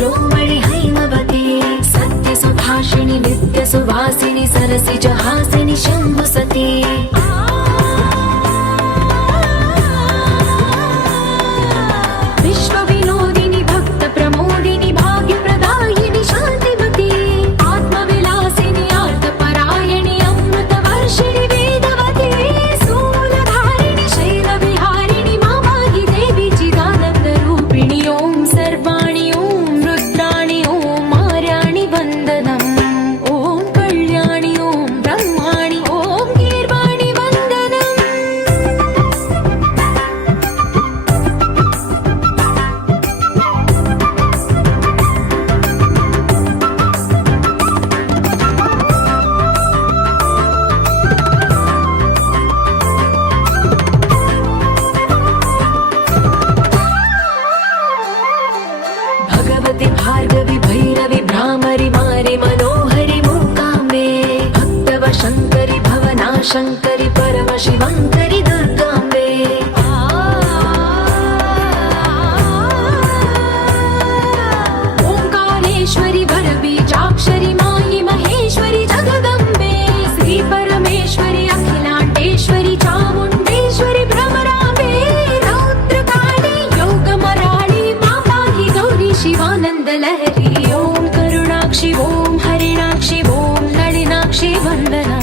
शिरोमणि हैमवते सत्यसुभाषिणि नित्यसुवासिनि सरसिजहासिनि शम्भुसती विश्वविनोदिनि भक्तप्रमोदिनि भाग्यप्रदायिनि शान्तिमती आत्मविलासिनि आर्तपरायणि अमृतवर्षिणि वेदवते सूलधारिणि शैलविहारिणि मामाहि देवी चिदानन्दरूपिणि ॐ सर्वाणि ॐ रुद्राणि ॐ मार्याणि वन्दनम् ॐ कल्याणि ॐ ब्रह्माणि ॐ गीर्वाणि वन्दनम् भगवति भार्गवि भैरवि भ्रामरि मारि मनोहरि मूकाम्बे भक्तव शङ्करि भवनाशङ्करि परमशिवङ्करि दुर्गाम्बे ओङ्कारेश्वरि वरबीजाक्षरि मायि महेश्वरि जगदम्बे श्रीपरमेश्वरि अखिलाण्डेश्वरि चामुण्डेश्वरि भ्रमराम्बे रौद्रकाली योगमराळि मामाहि गौरी शिवानन्दलहरी ॐ करुणाक्षि ॐ हरिणाक्षि ॐ नलिनाक्षि वन्दना